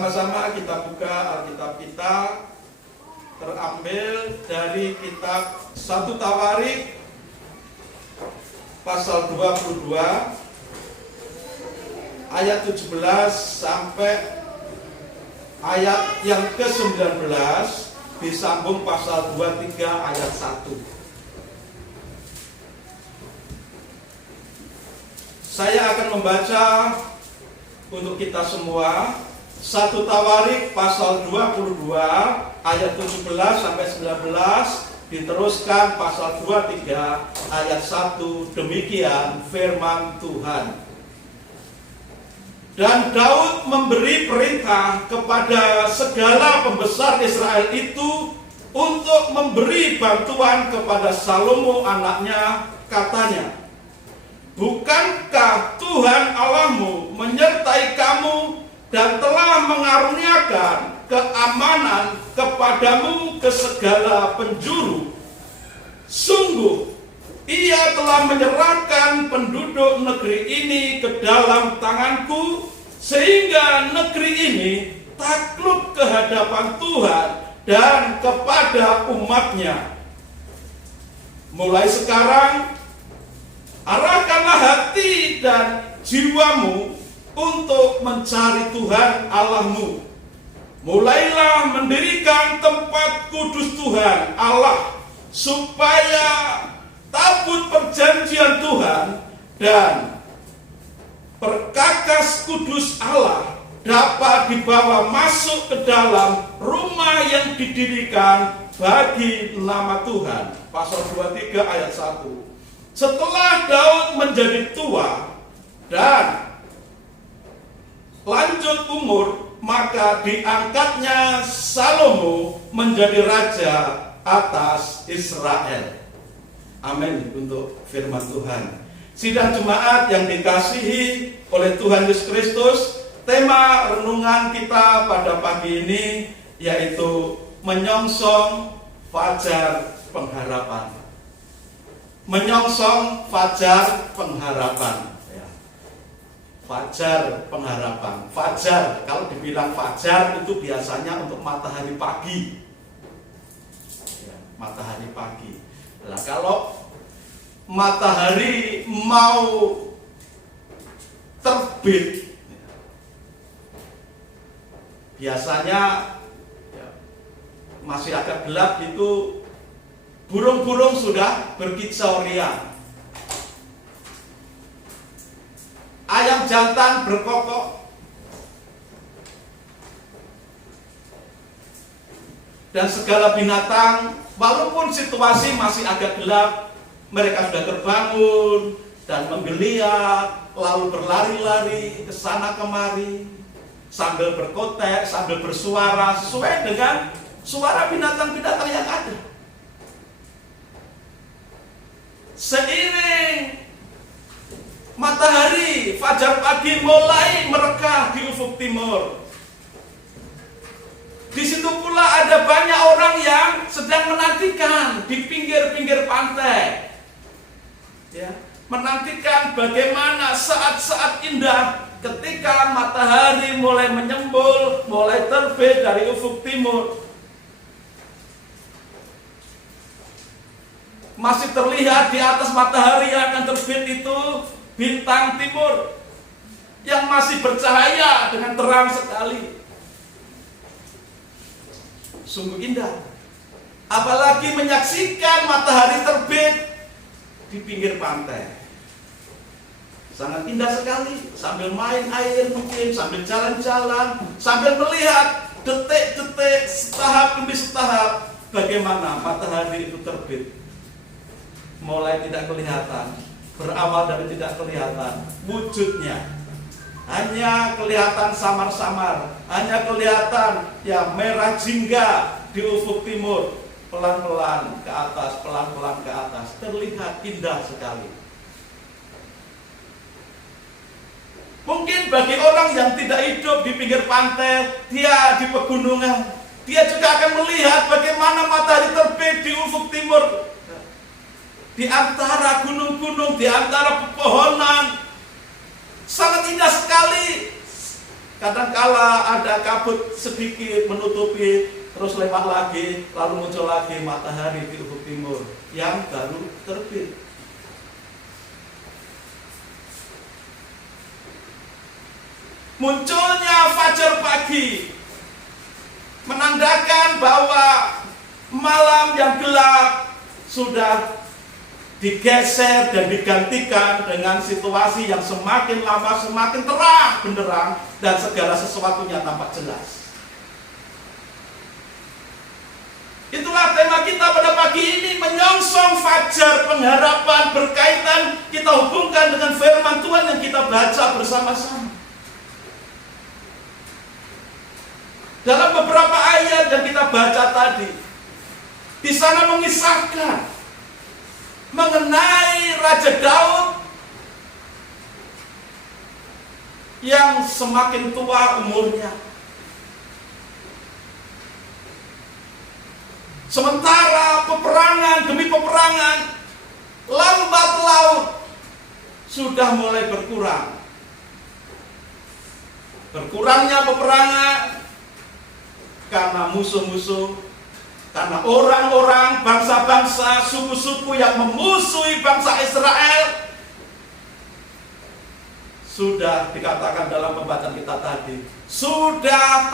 Bersama-sama kita buka Alkitab kita, terambil dari kitab 1 Tawarik pasal 22 ayat 17 sampai ayat yang ke-19, disambung pasal 23 ayat 1. Saya akan membaca untuk kita semua 1 Tawarik pasal 22 ayat 17 sampai 19, diteruskan pasal 23 ayat 1. Demikian firman Tuhan. Dan Daud memberi perintah kepada segala pembesar Israel itu untuk memberi bantuan kepada Salomo anaknya, katanya, bukankah Tuhan Allahmu menyertai kamu dan telah mengaruniakan keamanan kepadamu ke segala penjuru? Sungguh, Ia telah menyerahkan penduduk negeri ini ke dalam tanganku, sehingga negeri ini takluk ke hadapan Tuhan dan kepada umat-Nya. Mulai sekarang, arahkanlah hati dan jiwamu untuk mencari Tuhan Allahmu. Mulailah mendirikan tempat kudus Tuhan Allah, supaya tabut perjanjian Tuhan dan perkakas kudus Allah dapat dibawa masuk ke dalam rumah yang didirikan bagi nama Tuhan. Pasal 23 ayat 1. Setelah Daud menjadi tua dan lanjut umur, maka diangkatnya Salomo menjadi raja atas Israel. Amin untuk firman Tuhan. Sidang jemaat yang dikasihi oleh Tuhan Yesus Kristus, tema renungan kita pada pagi ini yaitu menyongsong fajar pengharapan. Menyongsong fajar pengharapan. Fajar pengharapan. Fajar, kalau dibilang fajar itu biasanya untuk matahari pagi. Matahari pagi. Nah, kalau matahari mau terbit, biasanya masih agak gelap itu, burung-burung sudah berkicau riang. Ayam jantan berkokok, dan segala binatang, walaupun situasi masih agak gelap, mereka sudah terbangun dan menggeliat, lalu berlari-lari ke sana kemari, sambil berkotek, sambil bersuara sesuai dengan suara binatang-binatang yang ada. Seiring matahari fajar pagi mulai mereka di ufuk timur, di situ pula ada banyak orang yang sedang menantikan di pinggir-pinggir pantai, menantikan bagaimana saat-saat indah ketika matahari mulai menyembul, mulai terbit dari ufuk timur. Masih terlihat di atas matahari yang akan terbit itu bintang timur yang masih bercahaya dengan terang sekali. Sungguh indah. Apalagi menyaksikan matahari terbit di pinggir pantai. Sangat indah sekali. Sambil main air mungkin, sambil jalan-jalan, sambil melihat detik-detik setahap demi setahap bagaimana matahari itu terbit. Mulai tidak kelihatan, berawal dari tidak kelihatan wujudnya, hanya kelihatan samar-samar, hanya kelihatan merah jingga di ufuk timur, pelan-pelan ke atas, pelan-pelan ke atas, terlihat indah sekali. Mungkin bagi orang yang tidak hidup di pinggir pantai, dia di pegunungan, dia juga akan melihat bagaimana matahari terbit di ufuk timur, di antara gunung-gunung, di antara pepohonan. Sangat indah sekali. Kadangkala ada kabut sedikit menutupi, terus lewat lagi, lalu muncul lagi matahari di ufuk timur yang baru terbit. Munculnya fajar pagi menandakan bahwa malam yang gelap sudah digeser dan digantikan dengan situasi yang semakin lama semakin terang benderang dan segala sesuatunya tampak jelas. Itulah tema kita pada pagi ini, menyongsong fajar pengharapan, berkaitan kita hubungkan dengan firman Tuhan yang kita baca bersama-sama. Dalam beberapa ayat yang kita baca tadi, di sana mengisahkan mengenai Raja Daud yang semakin tua umurnya. Sementara peperangan demi peperangan, lambat laun sudah mulai berkurang. Berkurangnya peperangan karena musuh-musuh, karena orang-orang, bangsa-bangsa, suku-suku yang memusuhi bangsa Israel sudah dikatakan dalam pembacaan kita tadi, sudah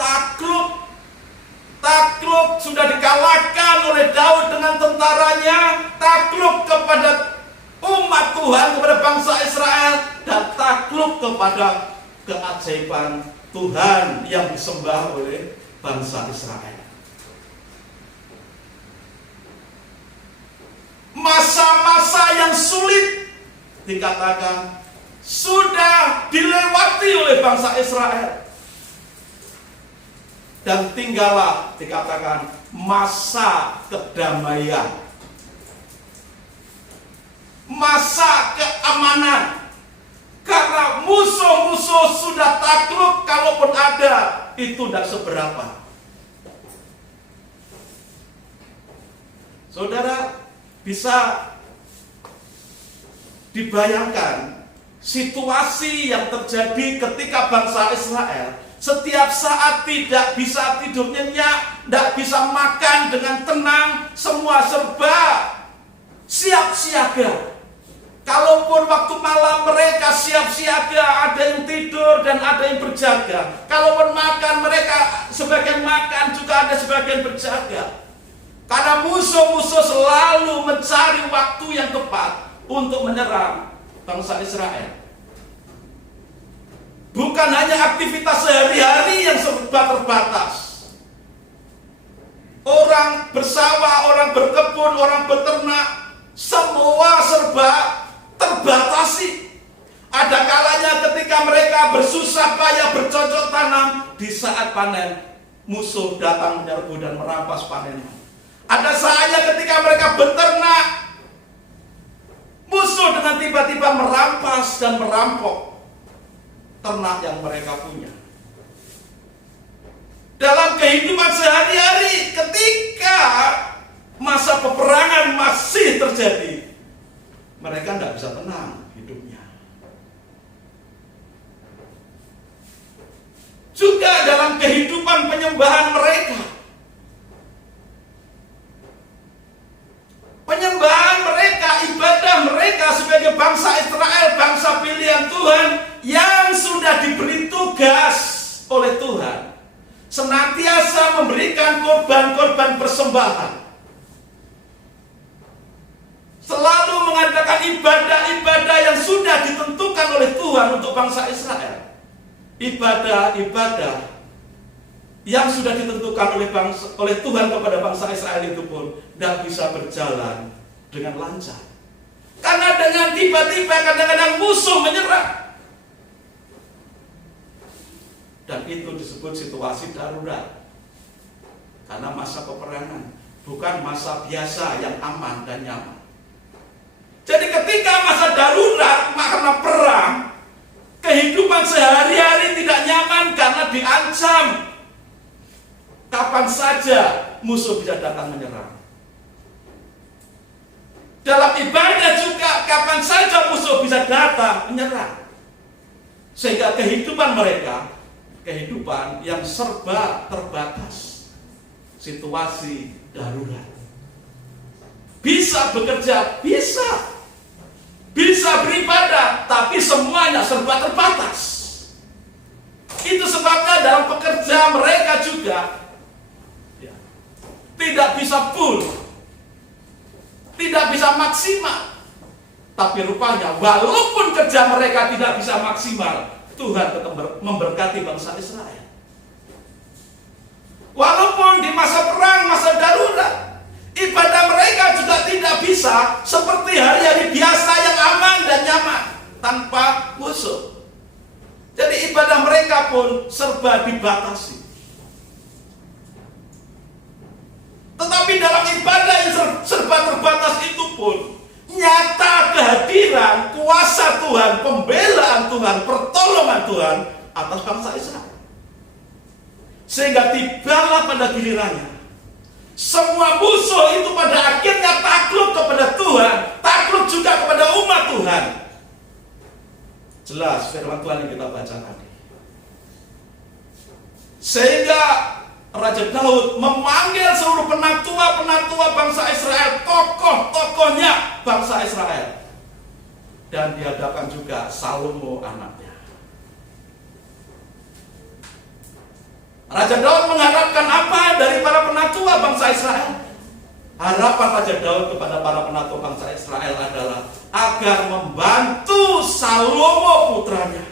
takluk, sudah dikalahkan oleh Daud dengan tentaranya, takluk kepada umat Tuhan, kepada bangsa Israel, dan takluk kepada keajaiban Tuhan yang disembah oleh bangsa Israel. Masa-masa yang sulit dikatakan sudah dilewati oleh bangsa Israel, dan tinggallah dikatakan masa kedamaian, masa keamanan, karena musuh-musuh sudah takluk, kalaupun ada itu tidak seberapa. Saudara, bisa dibayangkan situasi yang terjadi ketika bangsa Israel setiap saat tidak bisa tidur nyenyak, tidak bisa makan dengan tenang, semua serba siap siaga. Kalaupun waktu malam mereka siap siaga, ada yang tidur dan ada yang berjaga. Kalaupun makan, mereka sebagian makan, juga ada sebagian berjaga. Karena musuh-musuh selalu mencari waktu yang tepat untuk menyerang bangsa Israel. Bukan hanya aktivitas sehari-hari yang serba terbatas. Orang bersawah, orang berkebun, orang beternak, semua serba terbatasi. Ada kalanya ketika mereka bersusah payah bercocok tanam, di saat panen musuh datang menyerbu dan merampas panennya. Ada saatnya ketika mereka beternak, musuh dengan tiba-tiba merampas dan merampok ternak yang mereka punya. Dalam kehidupan sehari-hari, ketika masa peperangan masih terjadi, mereka tidak bisa tenang hidupnya. Juga dalam kehidupan penyembahan mereka, penyembahan mereka, ibadah mereka sebagai bangsa Israel, bangsa pilihan Tuhan yang sudah diberi tugas oleh Tuhan, senantiasa memberikan korban-korban persembahan, selalu mengadakan ibadah-ibadah yang sudah ditentukan oleh Tuhan untuk bangsa Israel. Ibadah-ibadah yang sudah ditentukan oleh Tuhan kepada bangsa Israel itu pun tidak bisa berjalan dengan lancar. Karena dengan tiba-tiba kadang-kadang musuh menyerang. Dan itu disebut situasi darurat. Karena masa peperangan bukan masa biasa yang aman dan nyaman. Jadi ketika masa darurat karena perang, kehidupan sehari-hari tidak nyaman karena diancam. Kapan saja musuh bisa datang menyerang. Dalam ibadah juga kapan saja musuh bisa datang menyerang. Sehingga kehidupan mereka kehidupan yang serba terbatas, situasi darurat. Bisa bekerja, bisa beribadah, tapi semuanya serba terbatas. Itu sebabnya dalam pekerja mereka juga tidak bisa full, tidak bisa maksimal. Tapi rupanya walaupun kerja mereka tidak bisa maksimal, Tuhan tetap memberkati bangsa Israel. Walaupun di masa perang, masa darurat, ibadah mereka juga tidak bisa seperti hari-hari biasa yang aman dan nyaman tanpa musuh. Jadi ibadah mereka pun serba dibatasi. Tetapi dalam ibadah yang serba terbatas itu pun nyata kehadiran kuasa Tuhan, pembelaan Tuhan, pertolongan Tuhan atas bangsa Israel. Sehingga tibalah pada gilirannya, semua musuh itu pada akhirnya takluk kepada Tuhan, takluk juga kepada umat Tuhan. Jelas firman Tuhan yang kita baca tadi. Sehingga Raja Daud memanggil seluruh penatua-penatua bangsa Israel, tokoh-tokohnya bangsa Israel. Dan dihadapkan juga Salomo anaknya. Raja Daud mengharapkan apa dari para penatua bangsa Israel? Harapan Raja Daud kepada para penatua bangsa Israel adalah agar membantu Salomo putranya.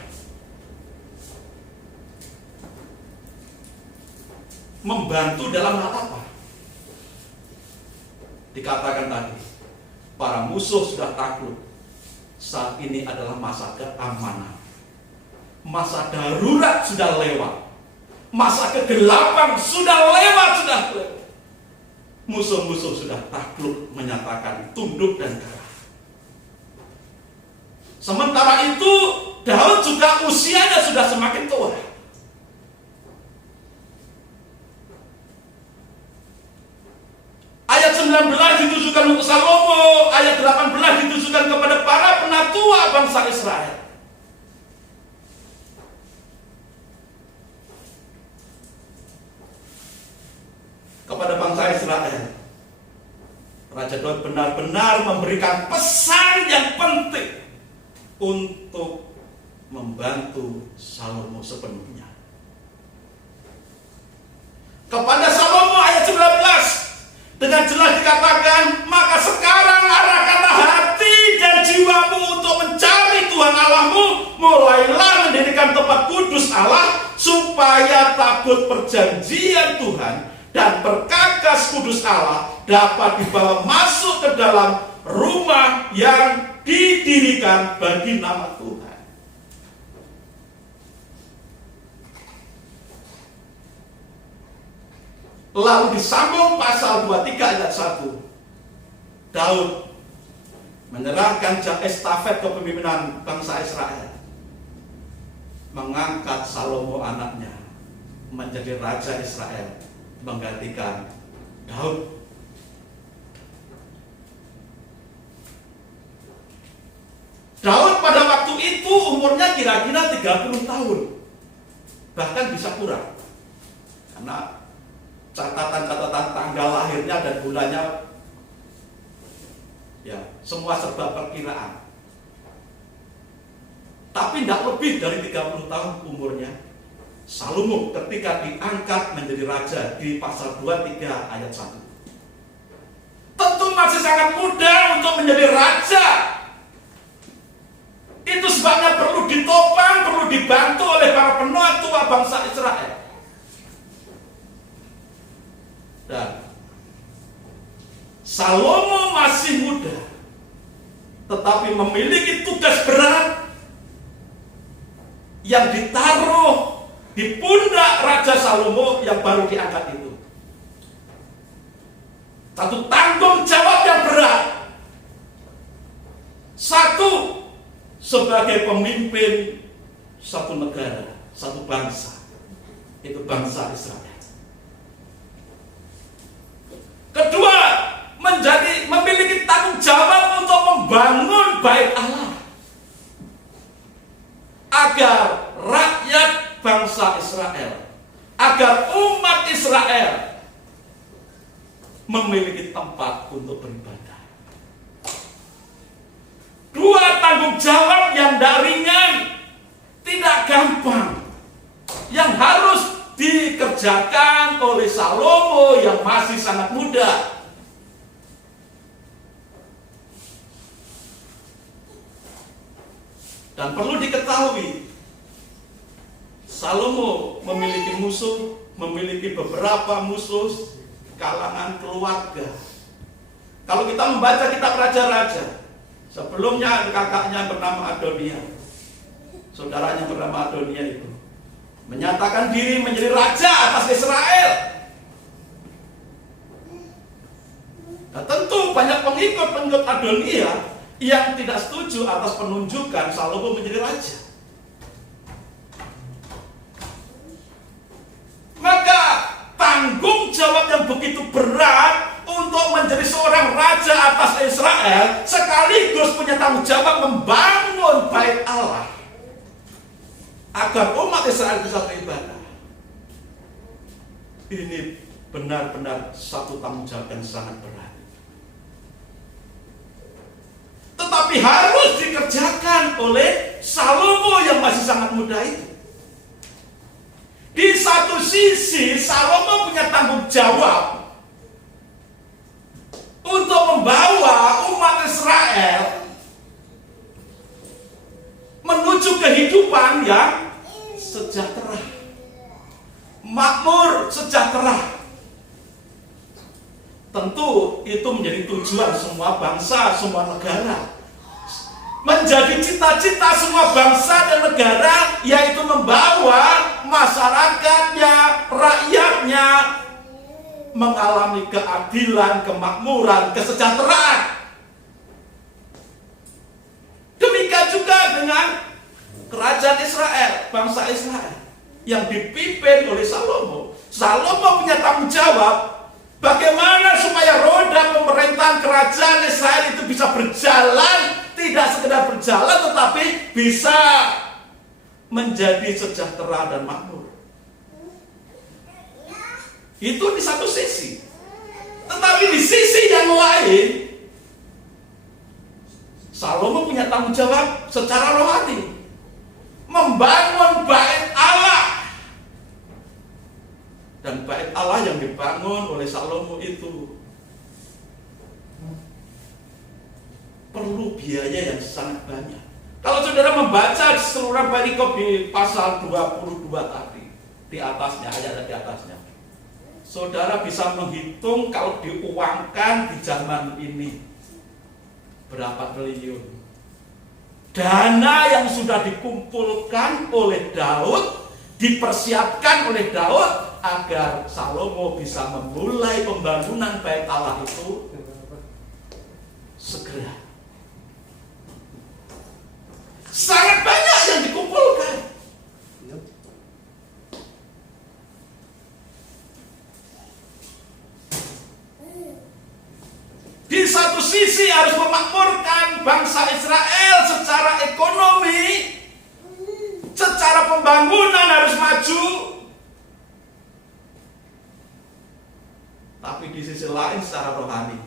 Membantu dalam hal apa? Dikatakan tadi, para musuh sudah takut. Saat ini adalah masa keamanan. Masa darurat sudah lewat. Masa kegelapan sudah lewat. Musuh-musuh sudah takluk, menyatakan tunduk dan kalah. Sementara itu, Daud juga usianya sudah semakin tua. Ayat 19 ditujukan untuk Salomo, ayat 18 ditujukan kepada para penatua bangsa Israel. Kepada bangsa Israel, Raja Daud benar-benar memberikan pesan yang penting untuk membantu Salomo sepenuhnya. Kepada Salomo ayat 19 dengan jelas dikatakan, maka sekarang arahkanlah hati dan jiwamu untuk mencari Tuhan Allahmu, mulailah mendirikan tempat kudus Allah, supaya tabut perjanjian Tuhan dan perkakas kudus Allah dapat dibawa masuk ke dalam rumah yang didirikan bagi nama Tuhan. Lalu disambung pasal 23 ayat 1. Daud menyerahkan estafet kepemimpinan bangsa Israel, mengangkat Salomo anaknya menjadi raja Israel, menggantikan Daud. Daud pada waktu itu umurnya kira-kira 30 tahun. Bahkan bisa kurang. Karena catatan-catatan tanggal lahirnya dan bulannya semua serba perkiraan. Tapi tidak lebih dari 30 tahun umurnya Salomo ketika diangkat menjadi raja di pasal 23 ayat 1. Tentu masih sangat muda untuk menjadi raja. Itu sebabnya perlu ditopang, perlu dibantu oleh para penatua bangsa Israel. Dan Salomo masih muda, tetapi memiliki tugas berat yang ditaruh di pundak Raja Salomo yang baru diangkat itu. Satu tanggung jawab yang berat. Satu, sebagai pemimpin satu negara, satu bangsa, itu bangsa Israel. Kedua, memiliki tanggung jawab untuk membangun bait Allah, agar rakyat bangsa bangsa Israel, agar umat Israel memiliki tempat untuk beribadah. Dua tanggung jawab yang tidak ringan, tidak gampang, yang harus dikerjakan oleh Salomo yang masih sangat muda. Dan perlu diketahui, Salomo memiliki musuh, memiliki beberapa musuh kalangan keluarga. Kalau kita membaca kitab Raja-Raja, sebelumnya kakaknya bernama Adonia, saudaranya bernama Adonia itu menyatakan diri menjadi raja atas Israel. Nah, tentu banyak pengikut Adonia yang tidak setuju atas penunjukan Salomo menjadi raja. Maka tanggung jawab yang begitu berat untuk menjadi seorang raja atas Israel, sekaligus punya tanggung jawab membangun bait Allah agar umat Israel bisa beribadah. Ini benar-benar satu tanggung jawab yang sangat berat. Tetapi harus dikerjakan oleh Salomo yang masih sangat muda itu. Di satu sisi, Salomo punya tanggung jawab untuk membawa umat Israel menuju kehidupan yang sejahtera, makmur, sejahtera. Tentu itu menjadi tujuan semua bangsa, semua negara. Menjadi cita-cita semua bangsa dan negara, yaitu membawa masyarakatnya, rakyatnya mengalami keadilan, kemakmuran, kesejahteraan. Demikian juga dengan kerajaan Israel, bangsa Israel yang dipimpin oleh Salomo. Salomo punya tanggung jawab bagaimana supaya roda pemerintahan kerajaan Israel itu bisa berjalan, tidak sekedar berjalan tetapi bisa menjadi sejahtera dan makmur. Itu di satu sisi. Tetapi di sisi yang lain, Salomo punya tanggung jawab secara rohani, membangun bait Allah. Dan bait Allah yang dibangun oleh Salomo itu perlu biaya yang sangat banyak. Kalau saudara membaca seluruh perikop di pasal 22 tadi, di atasnya, ayat di atasnya, saudara bisa menghitung kalau diuangkan di zaman ini berapa triliun dana yang sudah dikumpulkan oleh Daud, dipersiapkan oleh Daud agar Salomo bisa memulai pembangunan bait Allah itu segera. Sangat banyak yang dikumpulkan. Di satu sisi harus memakmurkan bangsa Israel secara ekonomi, secara pembangunan harus maju. Tapi di sisi lain secara rohani,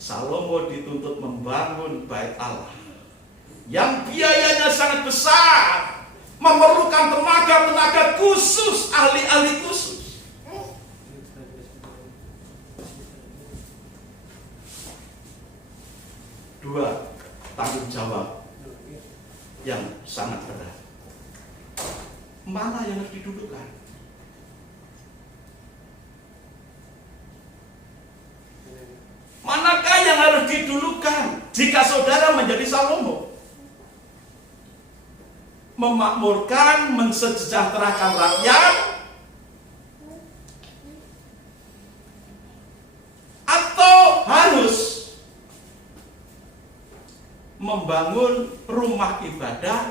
Salomo dituntut membangun bait Allah yang biayanya sangat besar, memerlukan tenaga-tenaga khusus, ahli-ahli khusus. Dua tanggung jawab yang sangat berat. Mana yang harus didudukan? Manakah yang harus didulukan jika saudara menjadi Salomo? Memakmurkan, mensejahterakan rakyat, atau harus membangun rumah ibadah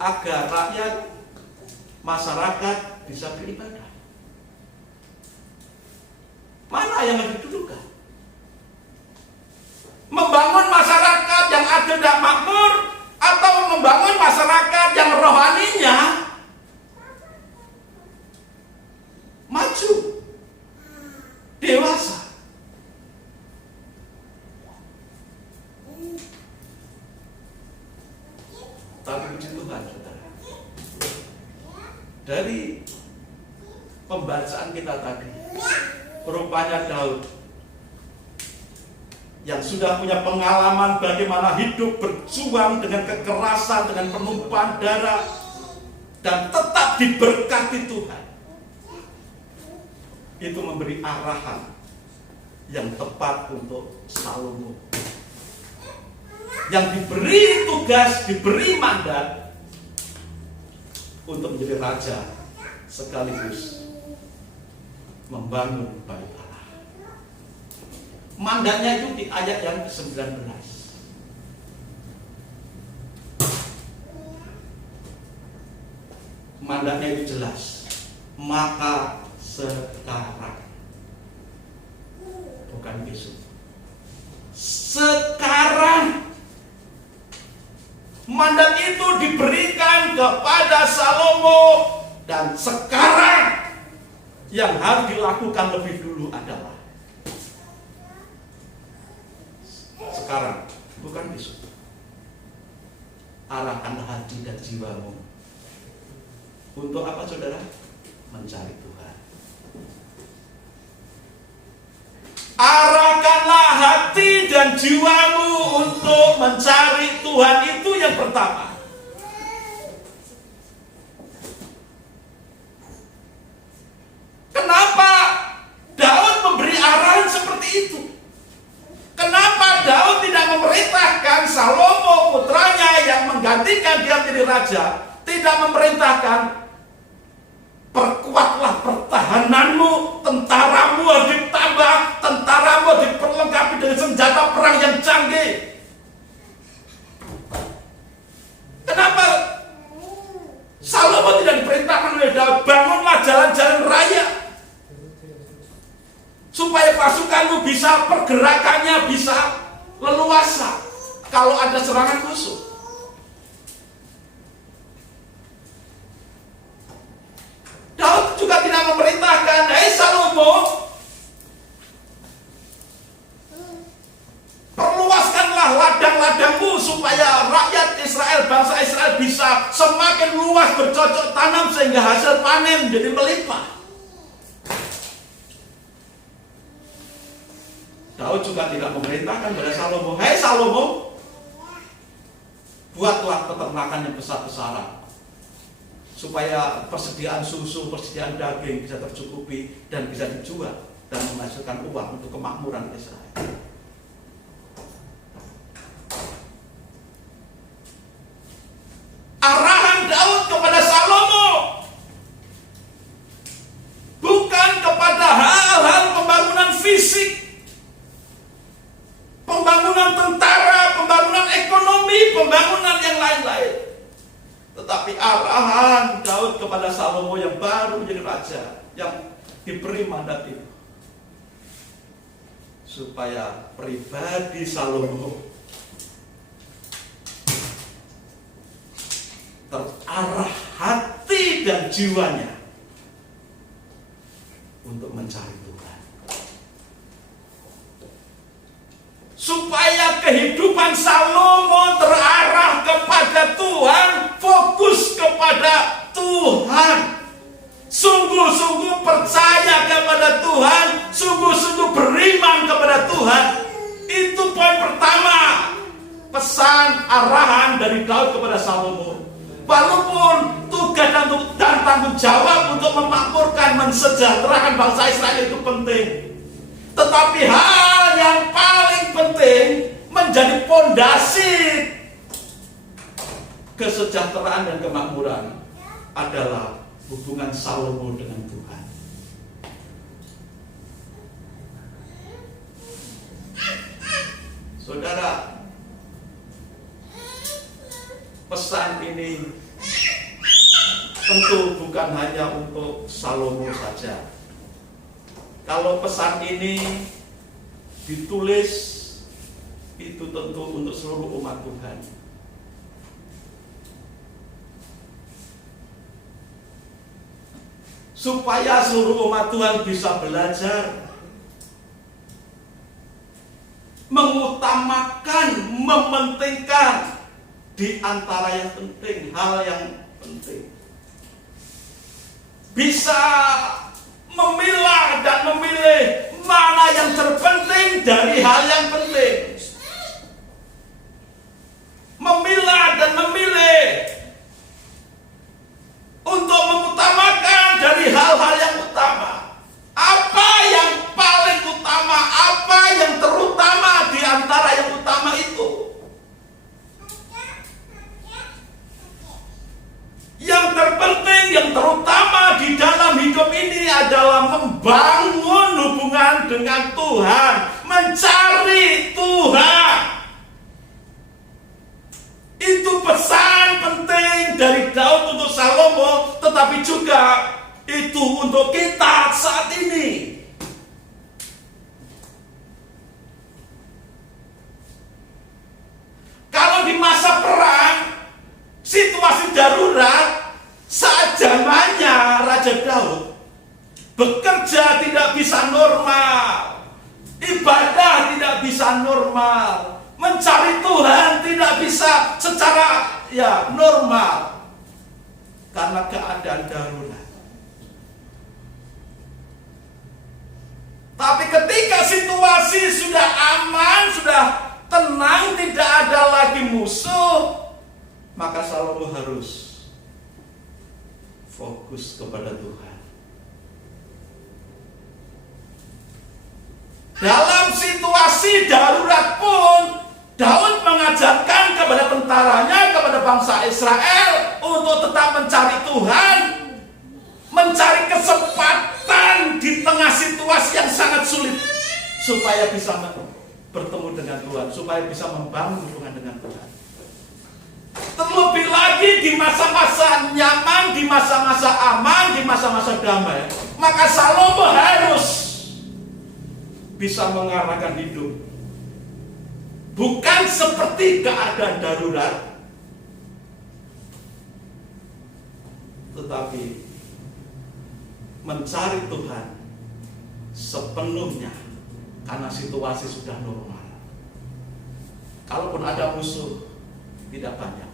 agar rakyat, masyarakat bisa beribadah? Mana yang harus didudukan? Membangun masyarakat yang adil dan makmur, atau membangun masyarakat yang rohaninya Tapi puji Tuhan, saudara, dari pembacaan kita tadi, rupanya Daud yang sudah punya pengalaman bagaimana hidup berjuang dengan kekerasan, dengan penumpahan darah, dan tetap diberkati Tuhan, itu memberi arahan yang tepat untuk Salomo, yang diberi tugas, diberi mandat untuk menjadi raja sekaligus membangun bait Allah. Mandatnya itu di ayat yang ke-19. Mandatnya itu jelas. Maka sekarang, bukan besok. Sekarang mandat itu diberikan kepada Salomo, dan sekarang yang harus dilakukan lebih dulu adalah sekarang, bukan besok. Arahkan hati dan jiwamu untuk apa, saudara? Mencari Tuhan. Arahkanlah hati dan jiwamu untuk mencari Tuhan, itu yang pertama. Kenapa Daud memberi arahan seperti itu? Kenapa Daud tidak memerintahkan Salomo putranya yang menggantikan dia menjadi raja, tidak memerintahkan, perkuatlah pertahananmu, tentaramu harus ditambah, tentaramu harus diperlengkapi dengan senjata perang yang canggih. Kenapa Salomo tidak diperintahkan oleh Daud, bangunlah jalan-jalan raya supaya pasukanmu bisa, pergerakannya bisa leluasa kalau ada serangan musuh. Daud juga tidak memerintahkan, "Hei Salomo, perluaskanlah ladang-ladangmu supaya rakyat Israel, bangsa Israel bisa semakin luas bercocok tanam sehingga hasil panen jadi melimpah." Daud juga tidak memerintahkan pada Salomo, "Hei Salomo, buatlah peternakan yang besar-besaran supaya persediaan susu, persediaan daging bisa tercukupi dan bisa dijual dan menghasilkan uang untuk kemakmuran Israel." Arahan Daud kepada Salomo bukan kepada hal-hal pembangunan fisik, pembangunan tentara, pembangunan ekonomi, pembangunan yang lain-lain. Tetapi arahan Daud kepada Salomo yang baru menjadi raja, yang diberi mandat itu, supaya pribadi Salomo terarah hati dan jiwanya untuk mencari Tuhan. Supaya kehidupan Salomo terarah kepada Tuhan, fokus kepada Tuhan, sungguh-sungguh percaya kepada Tuhan, sungguh-sungguh beriman kepada Tuhan. Itu poin pertama, pesan arahan dari Daud kepada Salomo. Walaupun tugas dan tanggung jawab untuk memakmurkan, mensejahterakan bangsa Israel itu penting, tetapi hal yang paling penting menjadi pondasi kesejahteraan dan kemakmuran adalah hubungan Salomo dengan Tuhan. Saudara, pesan ini tentu bukan hanya untuk Salomo saja. Kalau pesan ini ditulis, itu tentu untuk seluruh umat Tuhan. Supaya seluruh umat Tuhan bisa belajar mengutamakan, mementingkan di antara yang penting, hal yang penting. Bisa memilah dan memilih mana yang terpenting dari hal yang penting. Memilah dan memilih untuk mengutamakan dari hal-hal yang utama. Apa yang paling utama, apa yang terutama di antara yang utama itu. Yang terpenting, yang terutama di dalam hidup ini adalah membangun hubungan dengan Tuhan, mencari Tuhan. Itu pesan penting dari Daud untuk Salomo, tetapi juga itu untuk kita saat ini. Kalau di masa perang, situasi darurat, saat zamannya Raja Daud, bekerja tidak bisa normal, ibadah tidak bisa normal, mencari Tuhan tidak bisa secara normal karena keadaan darurat. Tapi ketika situasi sudah aman, sudah tenang, tidak ada lagi musuh, maka Salomo harus fokus kepada Tuhan. Dalam situasi darurat pun, Daud mengajarkan kepada tentaranya, kepada bangsa Israel untuk tetap mencari Tuhan, mencari kesempatan di tengah situasi yang sangat sulit, supaya bisa bertemu dengan Tuhan, supaya bisa membangun hubungan dengan Tuhan. Terlebih lagi di masa-masa nyaman, di masa-masa aman, di masa-masa damai, maka Salomo harus bisa mengarahkan hidup bukan seperti keadaan darurat, tetapi mencari Tuhan sepenuhnya karena situasi sudah normal. Kalaupun ada musuh, tidak banyak.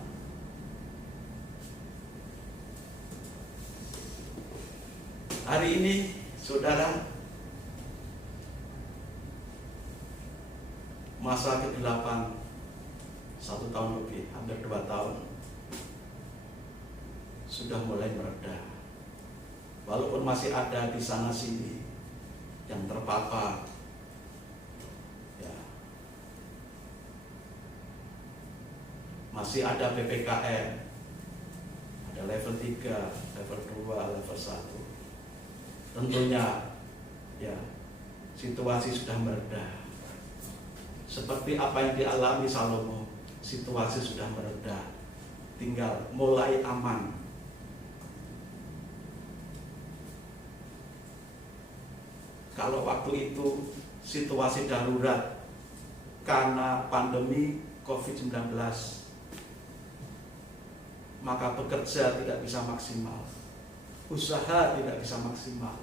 Hari ini, saudara, masa ke-8, 1 tahun lebih, hampir 2 tahun, sudah mulai mereda. Walaupun masih ada di sana sini yang terpapar, masih ada PPKM, ada level 3, level 2, level 1. Tentunya situasi sudah mereda. Seperti apa yang dialami Salomo, situasi sudah mereda, tinggal mulai aman. Kalau waktu itu situasi darurat karena pandemi COVID-19, maka bekerja tidak bisa maksimal, usaha tidak bisa maksimal,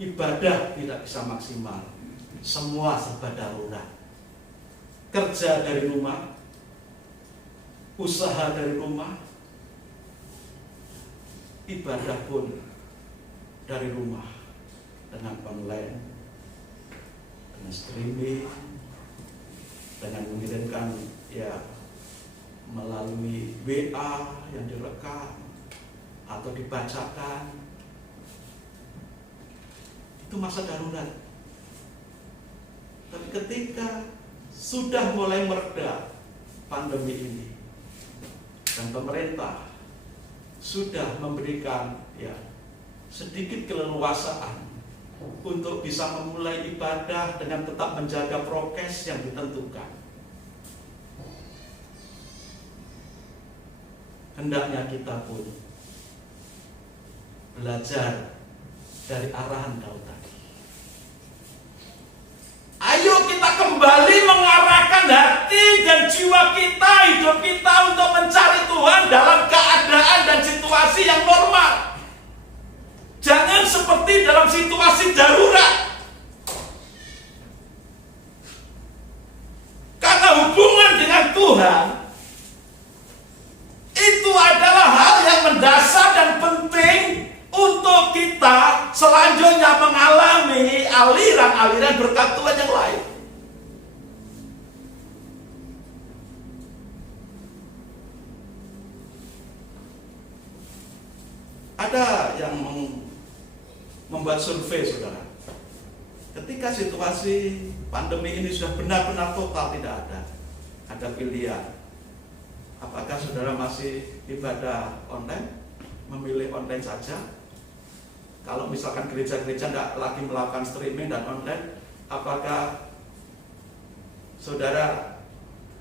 ibadah tidak bisa maksimal, semua serba darurat. Kerja dari rumah, usaha dari rumah, ibadah pun dari rumah, dengan online, dengan streaming, dengan mengirimkan melalui WA yang direkam atau dibacakan. Itu masa darurat. Tapi ketika sudah mulai mereda pandemi ini dan pemerintah sudah memberikan sedikit keleluasaan untuk bisa memulai ibadah dengan tetap menjaga prokes yang ditentukan, hendaknya kita pun belajar dari arahan Daud tadi. Ayo kita kembali mengarahkan hati dan jiwa kita, hidup kita untuk mencari Tuhan dalam keadaan dan situasi yang normal. Jangan seperti dalam situasi darurat. Karena hubungan dengan Tuhan mendasar dan penting untuk kita selanjutnya mengalami aliran-aliran berkat Tuhan yang lain. Ada yang membuat survei, saudara. Ketika situasi pandemi ini sudah benar-benar total tidak ada pilihan. Apakah saudara masih ibadah online? Memilih online saja? Kalau misalkan gereja-gereja tidak lagi melakukan streaming dan online, apakah saudara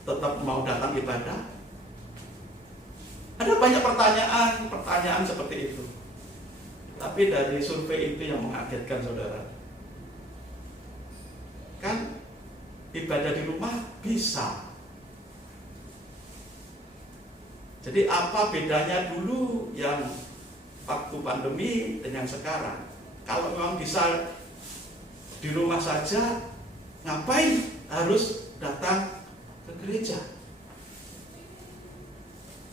tetap mau datang ibadah? Ada banyak pertanyaan seperti itu. Tapi dari survei itu yang mengagetkan, saudara. Kan ibadah di rumah bisa. Jadi apa bedanya dulu yang waktu pandemi dengan sekarang? Kalau memang bisa di rumah saja, ngapain harus datang ke gereja?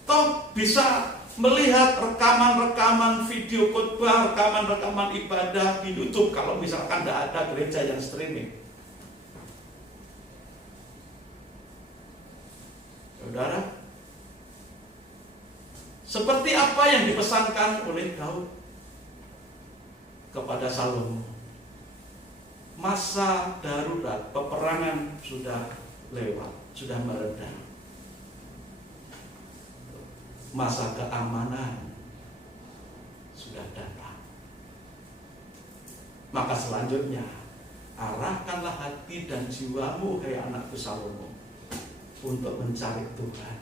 Toh bisa melihat rekaman-rekaman video khotbah, rekaman-rekaman ibadah di YouTube kalau misalkan tidak ada gereja yang streaming. Saudara, seperti apa yang dipesankan oleh Daud kepada Salomo? Masa darurat peperangan sudah lewat, sudah mereda. Masa keamanan sudah datang. Maka selanjutnya, arahkanlah hati dan jiwamu, hai anakku Salomo, untuk mencari Tuhan.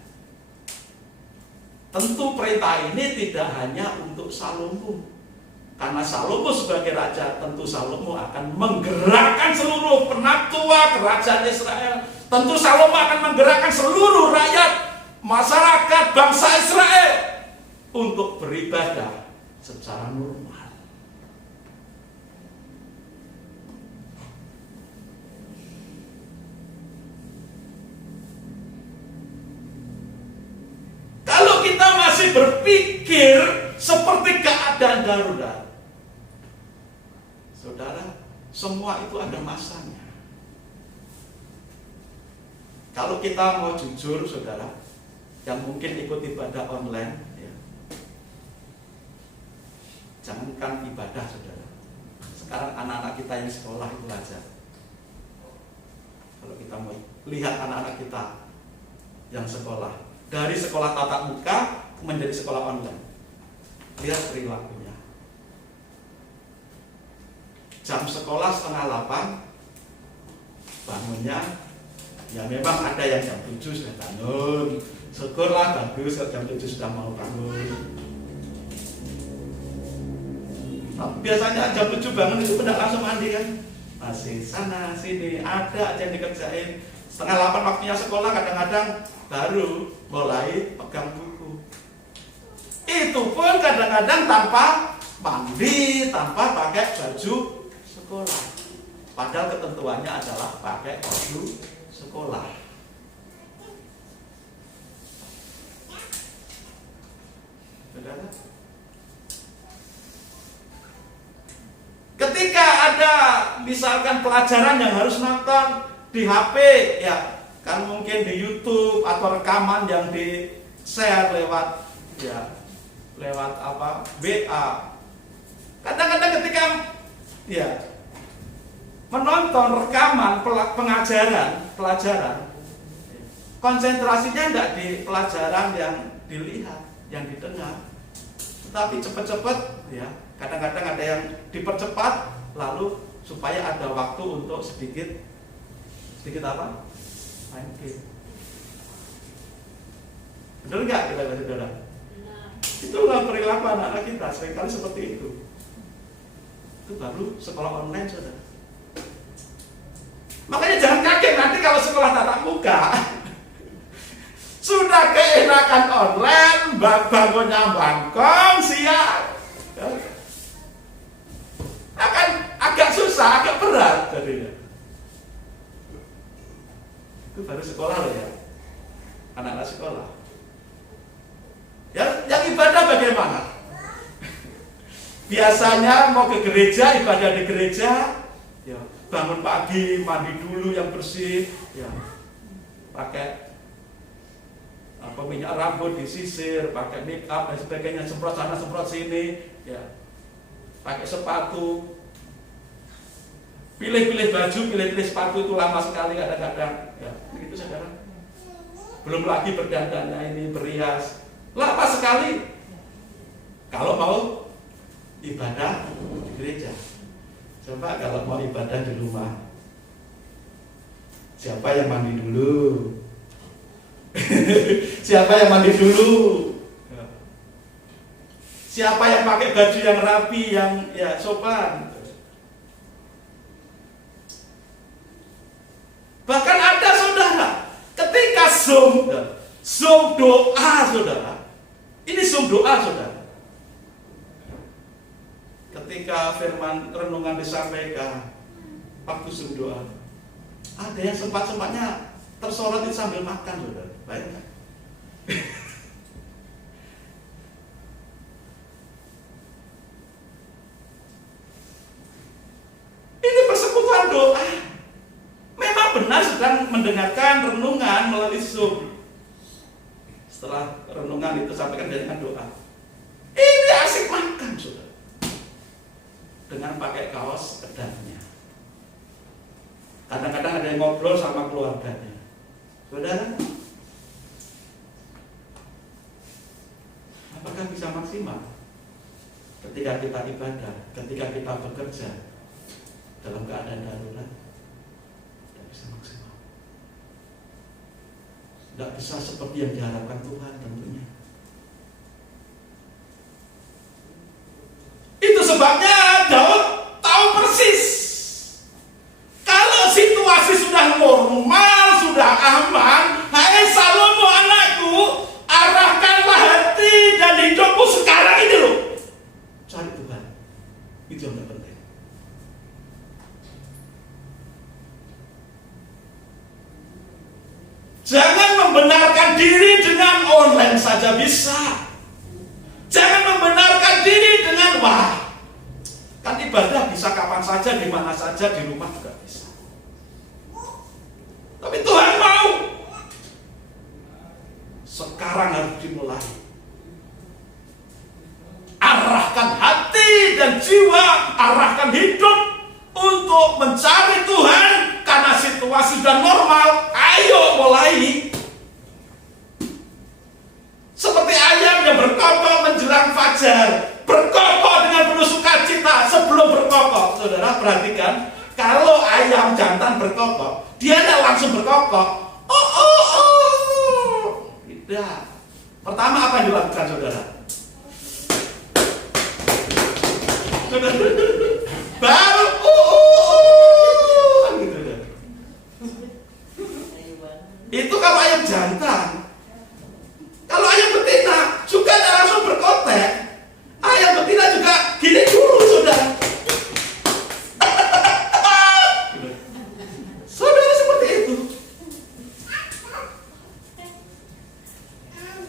Tentu perintah ini tidak hanya untuk Salomo, karena Salomo sebagai raja, tentu Salomo akan menggerakkan seluruh penatua kerajaan Israel. Tentu Salomo akan menggerakkan seluruh rakyat, masyarakat, bangsa Israel untuk beribadah secara normal. Kalau kita masih berpikir seperti keadaan darurat, saudara, semua itu ada masanya. Kalau kita mau jujur, saudara, yang mungkin ikut ibadah online, ya, jangankan ibadah, saudara. Sekarang anak-anak kita yang sekolah itu aja. Kalau kita mau lihat anak-anak kita yang sekolah, dari sekolah tatap muka menjadi sekolah online, lihat perilakunya. Jam sekolah 7:30 bangunnya, ya memang ada yang jam 7 sudah bangun. Syukurlah, bagus kalau jam 7 sudah mau bangun. Nah, biasanya jam 7 bangun itu tidak langsung mandi kan? Masih sana sini, ada aja yang dikerjain. 7:30 waktunya sekolah, kadang-kadang baru mulai pegang buku. Itu pun kadang-kadang tanpa mandi, tanpa pakai baju sekolah. Padahal ketentuannya adalah pakai baju sekolah. Saudara, ketika ada misalkan pelajaran yang harus nonton di HP, ya kan mungkin di YouTube atau rekaman yang di share lewat WA. Kadang-kadang ketika menonton rekaman pelajaran, konsentrasinya tidak di pelajaran yang dilihat, yang didengar, tetapi cepat-cepat, kadang-kadang ada yang dipercepat, lalu supaya ada waktu untuk sedikit apa? Main game. Benar nggak kita, saudara? Itulah perilaku anak-anak kita, seringkali seperti itu. Itu baru sekolah online, saudara. Makanya jangan kaget nanti kalau sekolah tatap muka sudah keenakan online, bangunnya bangkong, siang, akan agak susah, agak berat jadinya. Itu baru sekolah loh ya, anak-anak sekolah. Ya Yang ibadah bagaimana? Biasanya mau ke gereja, ibadah di gereja, ya, bangun pagi, mandi dulu yang bersih, ya, pakai minyak rambut disisir, pakai make up dan sebagainya, semprot sana semprot sini, ya, pakai sepatu, pilih-pilih baju, pilih-pilih sepatu itu lama sekali kadang-kadang, ya, begitu saudara. Belum lagi berdandannya ini berhias, lama sekali. Kalau mau ibadah di gereja, coba kalau mau ibadah di rumah, siapa yang mandi dulu? Siapa yang mandi dulu? Siapa yang pakai baju yang rapi, yang ya sopan? Bahkan ada saudara, ketika Zoom doa saudara, ini Zoom doa saudara. Ketika firman renungan disampaikan, waktu Zoom doa, ada yang sempat-sempatnya tersorot sambil makan saudara. Bayangkan. Ini persekutuan doa. Memang benar sedang mendengarkan renungan melalui Zoom. Setelah renungan itu sampaikan dengan doa. Ini asik makan saudara. Dengan pakai kaos kedatnya. Kadang-kadang ada yang ngobrol sama keluarganya. Saudara, apakah bisa maksimal ketika kita ibadah, ketika kita bekerja dalam keadaan darurat? Tidak bisa maksimal. Tidak bisa seperti yang diharapkan Tuhan tentunya. Itu sebabnya Daud tahu persis kalau situasi sudah normal, sudah aman. Hai Salomo anakku, arahkanlah hati dan hidupmu sekarang ini loh. Cari Tuhan. Itu yang terpenting. Jangan membenarkan diri dengan online saja bisa. Jangan membenarkan diri dengan kan ibadah bisa kapan saja, di mana saja, di rumah juga bisa. Tapi Tuhan mau sekarang harus dimulai. Arahkan hati dan jiwa, arahkan hidup untuk mencari Tuhan karena situasi sudah normal. Ayo mulai. Seperti ayam yang berkokok menjelang fajar, berkokok dengan penuh sukacita sebelum berkokok. Saudara perhatikan, kalau ayam jantan berkokok, dia tidak langsung berkokok. Tidak. Pertama apa yang dilakukan saudara? Baru gitu. Itu kalau ayam jantan. Kalau ayam betina juga tidak langsung berkotek. Ayam betina juga gini dulu saudara. Saudara seperti itu.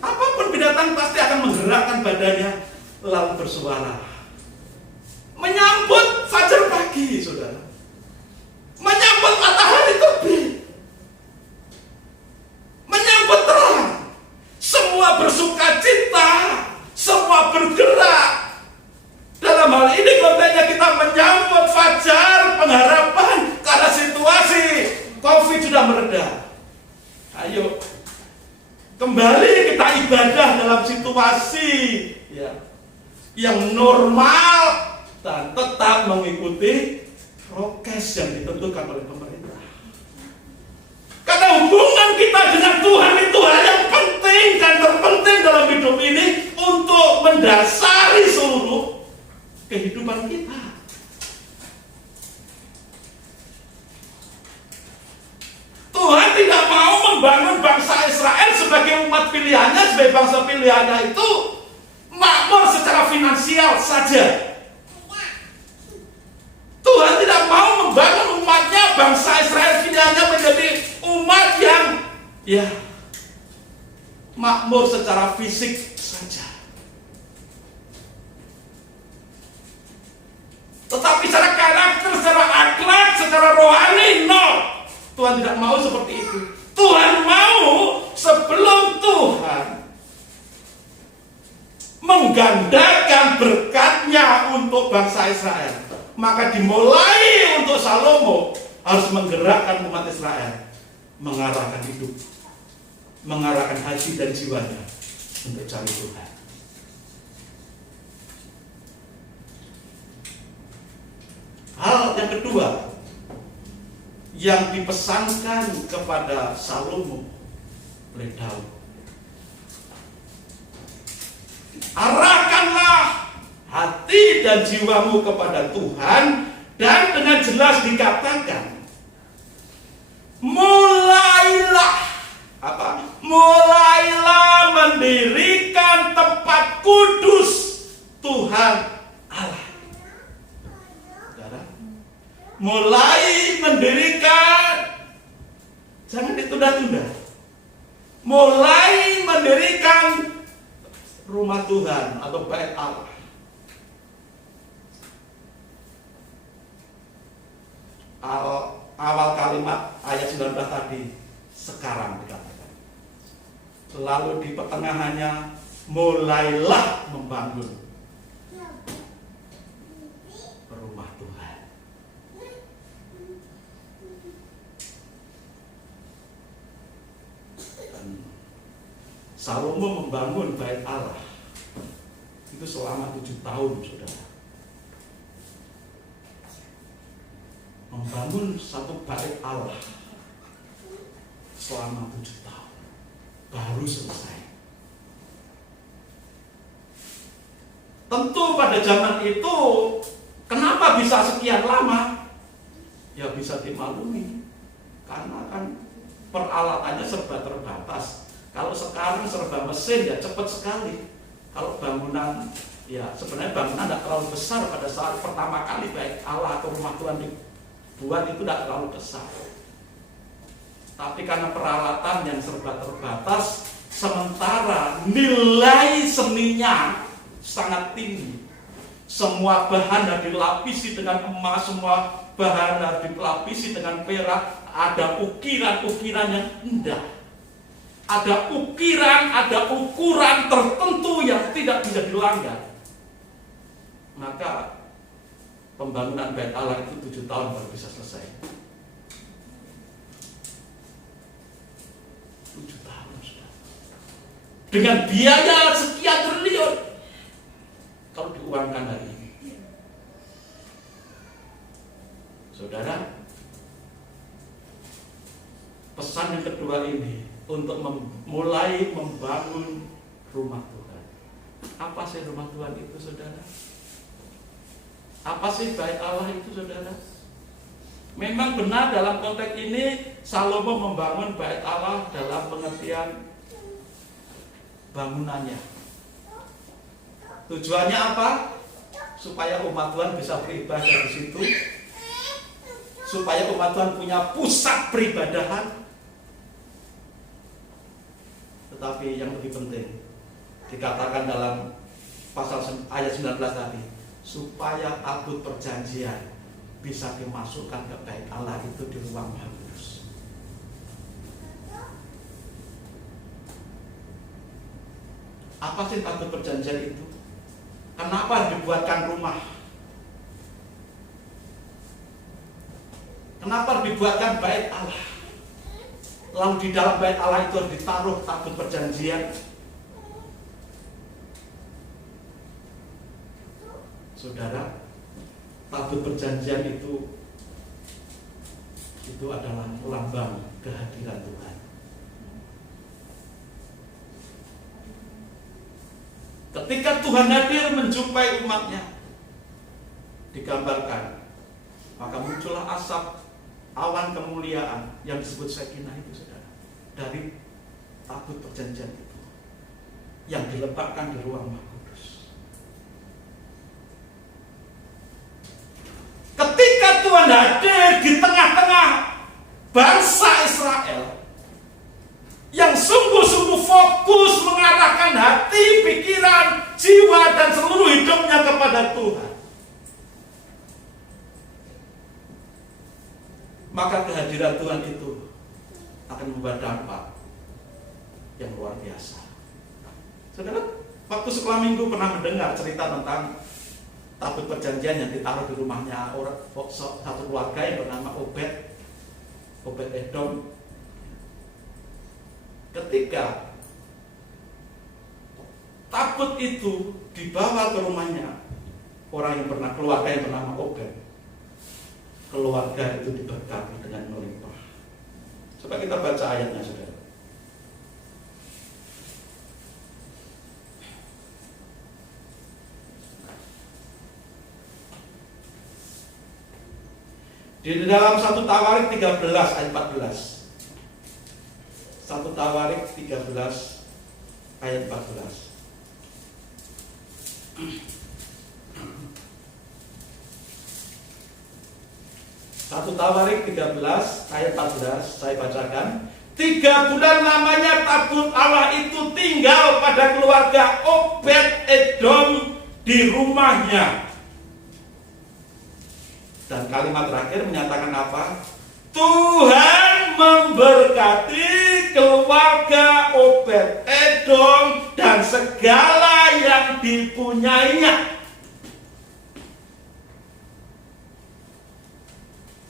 Apapun binatang pasti akan menggerakkan badannya lalu bersuara. Menyambut fajar pagi saudara. Menyambut matahari terbit. Menyambut terang. Semua bersuka cita, semua bergerak. Dalam hal ini kontennya kita menyambut fajar pengharapan karena situasi COVID sudah mereda. Ayo kembali kita ibadah dalam situasi yang normal dan tetap mengikuti prokes yang ditentukan oleh pemerintah. Karena hubungan kita dengan Tuhan itu hal yang penting dan terpenting dalam hidup ini untuk mendasari seluruh kehidupan kita. Tuhan tidak mau membangun bangsa Israel sebagai umat pilihannya, sebagai bangsa pilihannya itu makmur secara finansial saja. Tuhan tidak mau membangun umatnya, bangsa Israel pilihannya menjadi umat yang makmur secara fisik saja. Tuhan tidak mau seperti itu. Tuhan mau sebelum Tuhan menggandakan berkatnya untuk bangsa Israel, maka dimulai untuk Salomo harus menggerakkan umat Israel, mengarahkan hidup, mengarahkan hati dan jiwanya untuk cari Tuhan. Hal yang kedua yang dipesankan kepada Salomo oleh Daud, arahkanlah hati dan jiwamu kepada Tuhan, dan dengan jelas dikatakan, mulailah mendirikan tempat kudus Tuhan Allah. Saudara, mulai mendirikan, jangan ditunda-tunda. Mulai mendirikan rumah Tuhan atau bait Allah. Awal kalimat ayat 19 tadi, sekarang dikatakan. Lalu di pertengahannya, mulailah membangun rumah Tuhan. Dan Salomo membangun bait Allah itu selama 7 tahun, saudara. Membangun satu bait Allah selama 7 tahun baru selesai. Tentu pada zaman itu kenapa bisa sekian lama? Ya bisa dimaklumi, karena kan peralatannya serba terbatas. Kalau sekarang serba mesin ya cepat sekali. Kalau bangunan, ya sebenarnya bangunan tidak terlalu besar pada saat pertama kali bait Allah atau rumah Tuhan dibuat, itu tidak terlalu besar. Tapi karena peralatan yang serba terbatas, sementara nilai seninya sangat tinggi. Semua bahan harus dilapisi dengan emas, semua bahan harus dilapisi dengan perak. Ada ukiran-ukiran yang indah. Ada ukiran, ada ukuran tertentu yang tidak bisa dilanggar. Maka pembangunan bait Allah itu 7 tahun baru bisa selesai. 7 tahun sudah. Dengan biaya sekian triliun. Kalau diuangkan hari ini. Saudara, pesan yang kedua ini untuk mulai membangun rumah Tuhan. Apa sih rumah Tuhan itu, saudara? Apa sih bait Allah itu, saudara? Memang benar dalam konteks ini Salomo membangun bait Allah dalam pengertian bangunannya. Tujuannya apa? Supaya umat Tuhan bisa beribadah di situ. Supaya umat Tuhan punya pusat peribadahan. Tetapi yang lebih penting dikatakan dalam pasal ayat 19 tadi, supaya tabut perjanjian bisa dimasukkan ke bait Allah itu di ruang Maha Kudus. Apa sih tabut perjanjian itu? Kenapa dibuatkan rumah? Kenapa dibuatkan bait Allah? Lalu di dalam bait Allah itu harus ditaruh tabut perjanjian. Saudara, tabut perjanjian itu adalah lambang kehadiran Tuhan. Ketika Tuhan hadir menjumpai umatnya, digambarkan, maka muncullah asap awan kemuliaan yang disebut Shekinah itu, saudara, dari tabut perjanjian itu yang diletakkan di ruang Maha Kudus. Ketika Tuhan hadir di tengah-tengah bangsa Israel yang sungguh-sungguh fokus mengarahkan hati, pikiran, jiwa, dan seluruh hidupnya kepada Tuhan, maka kehadiran Tuhan itu akan membawa dampak yang luar biasa. Saudara, waktu sekolah minggu pernah mendengar cerita tentang tabut perjanjian yang ditaruh di rumahnya satu keluarga yang bernama Obed Edom. Ketika tabut itu dibawa ke rumahnya keluarga yang bernama Obed, keluarga itu diberkati dengan melimpah. Coba kita baca ayatnya, saudara. Di dalam 1 Tawarik 13 ayat 14. 1 Tawarik 13 ayat 14. 1 Tawarik 13 ayat 14 saya bacakan. 3 bulan lamanya tabut Allah itu tinggal pada keluarga Obed Edom di rumahnya. Dan kalimat terakhir menyatakan apa? Tuhan memberkati keluarga Obed Edom dan segala yang dipunyainya.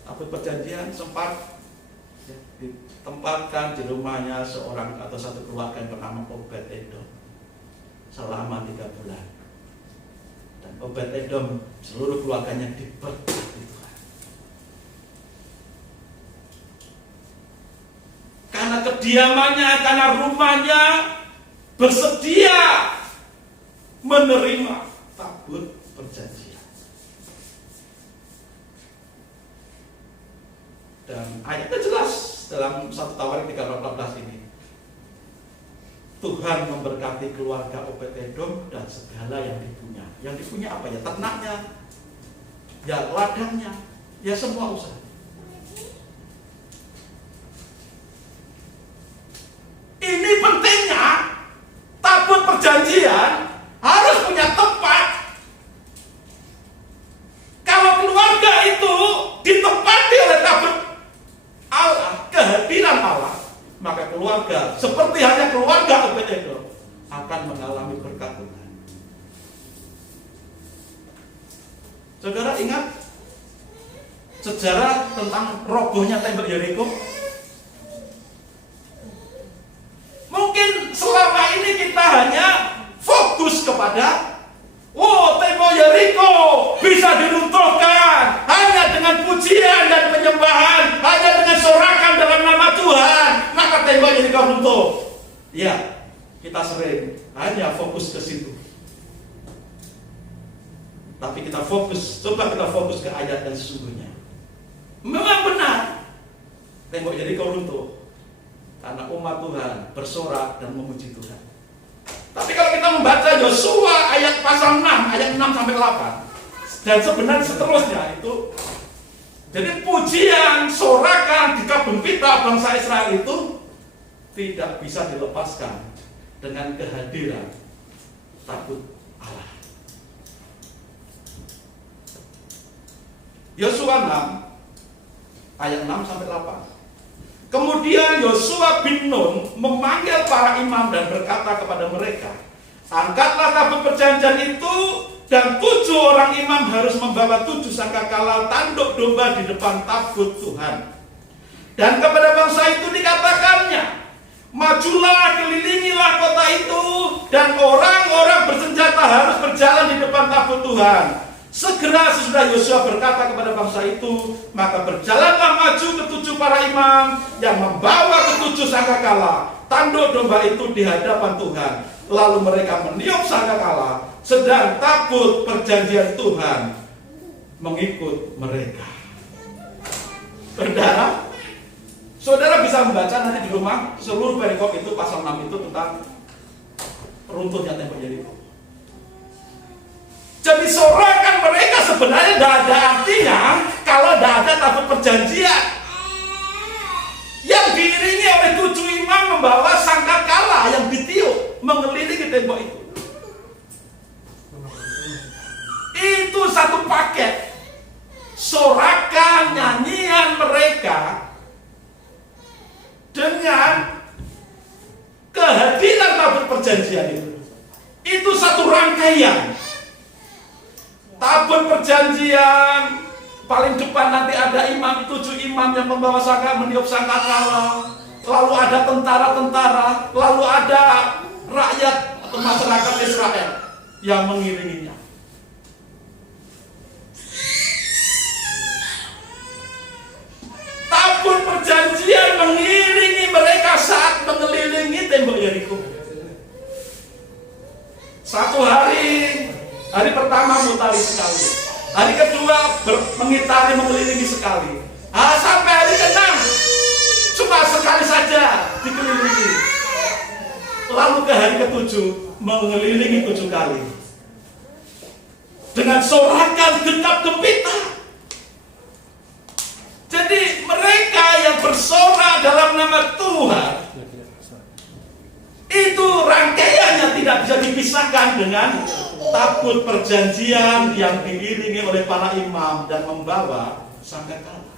Tabut perjanjian sempat ditempatkan di rumahnya seorang atau satu keluarga yang bernama Obed Edom selama 3 bulan. Dan Obed Edom seluruh keluarganya diberkati Tuhan. Karena kediamannya, karena rumahnya bersedia menerima tabut perjanjian. Dan ayatnya jelas dalam 1 Tawarik 13:14 ini. Tuhan memberkati keluarga Obed Edom dan segala yang dipunya. Yang dipunya apa ya? Ternaknya, ya ladangnya, ya semua usaha. Ini pentingnya tabut perjanjian harus punya tempat. Kalau keluarga itu ditempati oleh tabut Allah, kehadiran Allah, maka keluarga seperti hanya keluarga Obed Edom akan mengalami berkat Tuhan. Saudara ingat sejarah tentang robohnya tembok Yeriko? Mungkin selama ini kita hanya fokus kepada tembok Yeriko bisa diruntuhkan hanya dengan pujian dan penyembahan, hanya dengan sorakan dalam nama Tuhan, maka tembok Yeriko runtuh. Ya, kita sering hanya fokus ke situ. Tapi coba kita fokus ke ayat yang sesungguhnya. Memang benar tembok Yeriko runtuh karena umat Tuhan bersorak dan memuji Tuhan. Tapi kalau kita membaca Yosua ayat pasal 6, ayat 6 sampai 8, dan sebenarnya seterusnya itu, jadi pujian, sorakan, dikabung pita bangsa Israel itu tidak bisa dilepaskan dengan kehadiran tabut Allah. Yosua 6 ayat 6 sampai 8. Kemudian Yosua bin Nun memanggil para imam dan berkata kepada mereka, angkatlah tabut perjanjian itu, dan 7 orang imam harus membawa 7 sangkakala tanduk domba di depan tabut Tuhan. Dan kepada bangsa itu dikatakannya, majulah, kelilingilah kota itu, dan orang-orang bersenjata harus berjalan di depan tabut Tuhan. Segera sesudah Yosua berkata kepada bangsa itu, maka berjalanlah maju ke-7 para imam yang membawa ke-7 sangkakala tanduk domba itu di hadapan Tuhan. Lalu mereka meniup sangkakala, sedang tabut perjanjian Tuhan mengikut mereka. Saudara bisa membaca nanti di rumah seluruh perikop itu, pasal 6 itu tentang runtuhnya tembok Yeriko. Jadi sorakan mereka sebenarnya tidak ada artinya kalau tidak ada tabut perjanjian yang diiringi oleh 7 imam membawa sangkakala yang ditiup mengelilingi tembok itu. Itu satu paket sorakan, nyanyian mereka dengan perjanjian itu satu rangkaian. Tabut perjanjian, paling depan nanti ada imam, 7 imam yang membawa sangka, meniup sangkakala. Lalu ada tentara-tentara, lalu ada rakyat atau masyarakat Israel yang mengiringinya. Tabut perjanjian mengiringi mereka saat mengelilingi tembok Yeriko. Satu hari pertama mutari sekali, hari kedua mengelilingi sekali. Sampai hari ke-6 cuma sekali saja dikelilingi. Lalu ke hari ke-7 mengelilingi 7 kali dengan sorakan gegap gempita. Jadi mereka yang bersorak dalam nama Tuhan itu rangkaiannya tidak bisa dipisahkan dengan tabut perjanjian yang diiringi oleh para imam dan membawa sangkakala.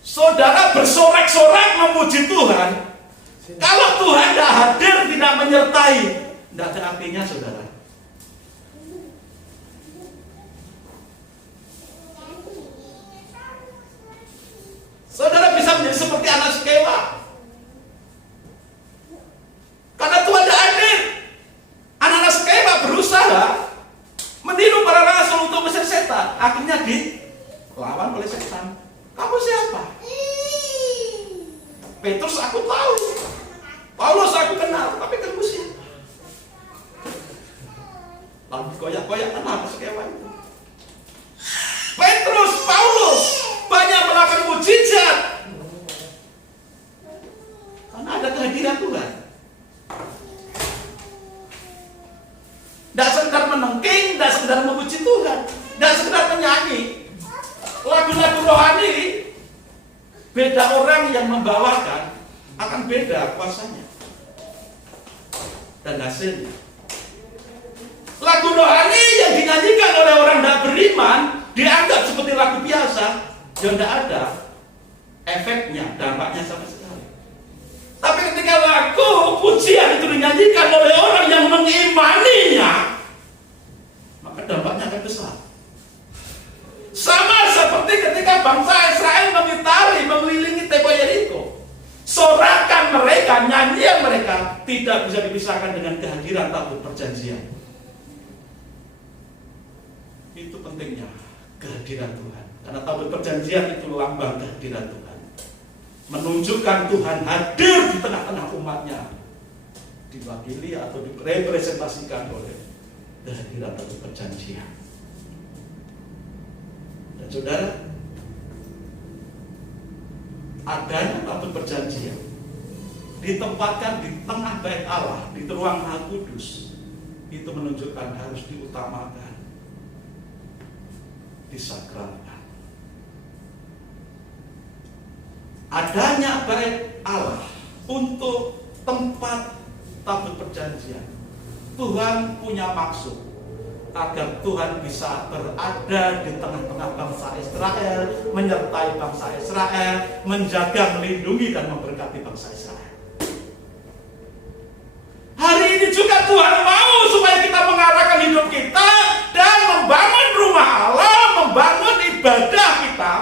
Saudara bersorak-sorak memuji Tuhan, kalau Tuhan tidak hadir, tidak menyertai, tidak ada artinya, saudara. Saudara bisa menjadi seperti anak Skewa karena Tuhan tidak hadir. Anak-anak Skewa berusaha meniru para rasul untuk mesir setan, akhirnya dilawan oleh setan. Kamu siapa? Petrus aku tahu, Paulus aku kenal, tapi kamu siapa? Lalu koyak-koyak kenapa Skewa itu? Petrus, Paulus banyak melakukan mujizat karena ada kehadiran Tuhan. Tidak sekedar menengking, tidak sekedar memuji Tuhan, tidak sekedar menyanyi lagu-lagu rohani. Beda orang yang membawakan akan beda kuasanya dan hasilnya. Lagu rohani yang dinyanyikan oleh orang tidak beriman dianggap seperti lagu biasa, yang tidak ada efeknya, dampaknya sama sekali. Tapi ketika lagu pujian itu dinyanyikan oleh orang yang mengimaninya, maka dampaknya akan besar. Sama seperti ketika bangsa Israel mengelilingi tembok Yeriko. Sorakan mereka, nyanyian mereka tidak bisa dipisahkan dengan kehadiran tabut perjanjian. Itu pentingnya kehadiran Tuhan. Karena tabut perjanjian itu lambang kehadiran Tuhan, menunjukkan Tuhan hadir di tengah-tengah umatnya, diwakili atau direpresentasikan oleh kehadiran tabut perjanjian. Dan saudara, adanya tabut perjanjian ditempatkan di tengah bait Allah, di ruang Maha Kudus, itu menunjukkan harus diutamakan, disakralkan. Adanya bait Allah untuk tempat tabut perjanjian, Tuhan punya maksud agar Tuhan bisa berada di tengah-tengah bangsa Israel, menyertai bangsa Israel, menjaga, melindungi dan memberkati bangsa Israel. Hari ini juga Tuhan mau supaya kita mengarahkan hidup kita dan membangun rumah Allah, membangun ibadah kita,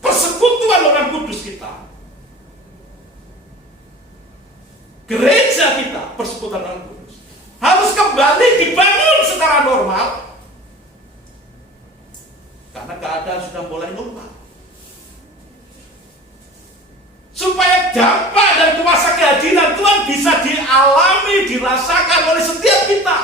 persekutuan orang kudus kita, gereja kita, persekutuan orang kudus harus kembali dibangun secara normal karena keadaan sudah mulai normal, supaya dampak dan kuasa kehadiran Tuhan bisa dialami, dirasakan oleh setiap kita.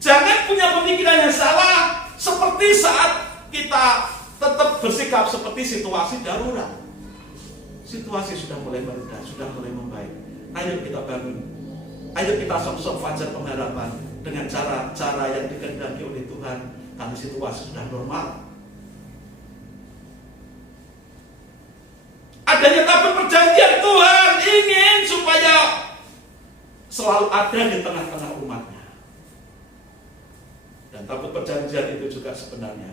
Jangan punya pemikiran yang salah seperti saat kita tetap bersikap seperti situasi darurat. Situasi sudah mulai mereda, sudah mulai membaik. Ayo kita bangun, ayo kita sok-sok fajar pengharapan dengan cara-cara yang dikehendaki oleh Tuhan, karena situasi sudah normal. Adanya tabut perjanjian, Tuhan ingin supaya selalu ada di tengah-tengah umatnya. Dan tabut perjanjian itu juga sebenarnya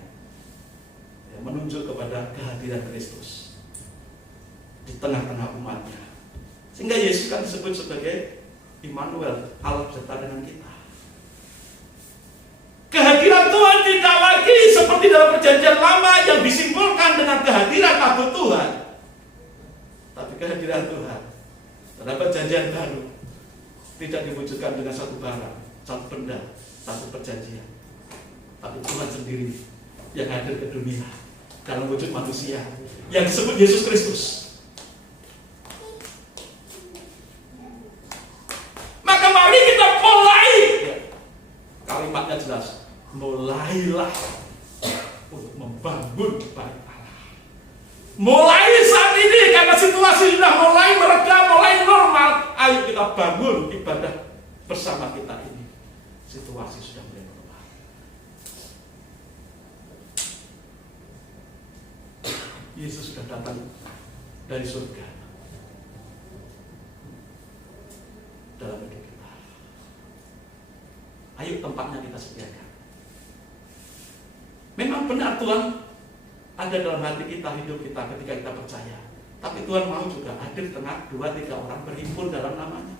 menunjuk kepada kehadiran Kristus di tengah-tengah umatnya. Sehingga Yesus kan disebut sebagai Immanuel, Allah beserta dengan kita. Kehadiran Tuhan tidak lagi seperti dalam perjanjian lama yang disimpulkan dengan kehadiran tabut Tuhan. Tapi kehadiran Tuhan dalam perjanjian baru tidak diwujudkan dengan satu barang, satu benda, satu perjanjian. Tapi Tuhan sendiri yang hadir ke dunia dalam wujud manusia yang disebut Yesus Kristus. Maka mari kita mulai. Kalimatnya jelas. Mulailah untuk membangun bait Allah. Mulai saat ini karena situasi sudah mulai mereda, mulai normal. Ayo kita bangun ibadah bersama kita ini. Situasi sudah mulai normal. Yesus sudah datang dari surga dalam hidup kita. Ayo tempatnya kita sediakan. Memang benar Tuhan ada dalam hati kita, hidup kita ketika kita percaya. Tapi Tuhan mau juga hadir di tengah 2-3 orang berhimpun dalam namanya.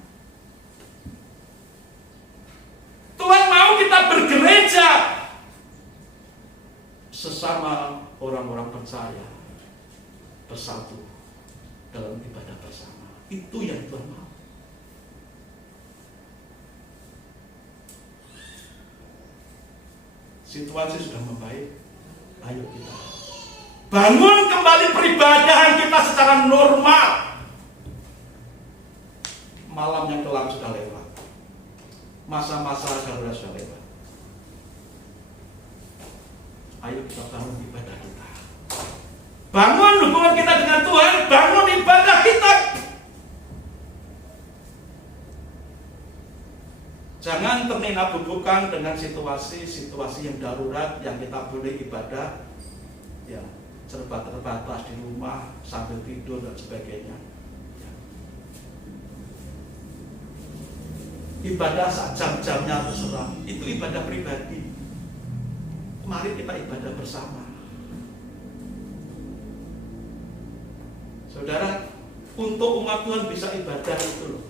Tuhan mau kita bergereja sesama orang-orang percaya, bersatu dalam ibadah bersama. Itu yang Tuhan mau. Situasi sudah membaik. Ayo kita bangun kembali peribadahan kita secara normal. Malam yang kelam sudah lewat. Masa-masa darurat sudah lewat. Ayo kita bangun ibadah kita. Bangun hubungan kita dengan Tuhan. Bangun ibadah kita. Jangan terlena-bubukan dengan situasi-situasi yang darurat yang kita boleh ibadah ya serba terbatas di rumah sambil tidur dan sebagainya. Ya. Ibadah saat jam-jamnya terserah, itu ibadah pribadi. Mari kita ibadah bersama. Saudara, untuk umat Tuhan bisa ibadah itu loh.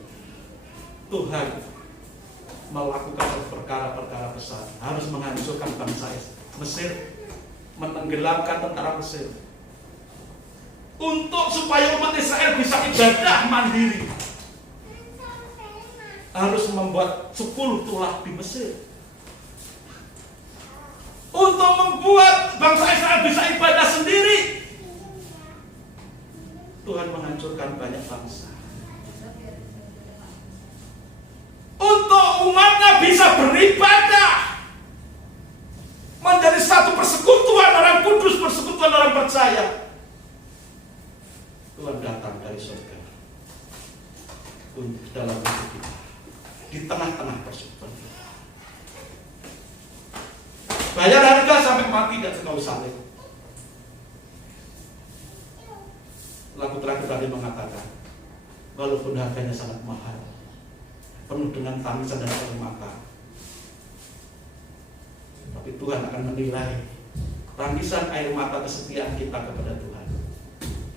Tuhan melakukan perkara-perkara besar, harus menghancurkan bangsa Mesir, menenggelamkan tentara Mesir, untuk supaya umat Israel bisa ibadah mandiri, harus membuat 10 tulah di Mesir. Untuk membuat bangsa Israel bisa ibadah sendiri, Tuhan menghancurkan banyak bangsa. Untuk umatnya bisa beribadah, menjadi satu persekutuan orang kudus, persekutuan orang percaya, Tuhan datang dari surga untuk dalam hidup kita, di tengah-tengah persekutuan kita. Bayar harga sampai mati dan sekali salib. Lagu terakhir tadi mengatakan, walaupun harganya sangat mahal, penuh dengan tangisan dan air mata, tapi Tuhan akan menilai tangisan air mata kesetiaan kita kepada Tuhan.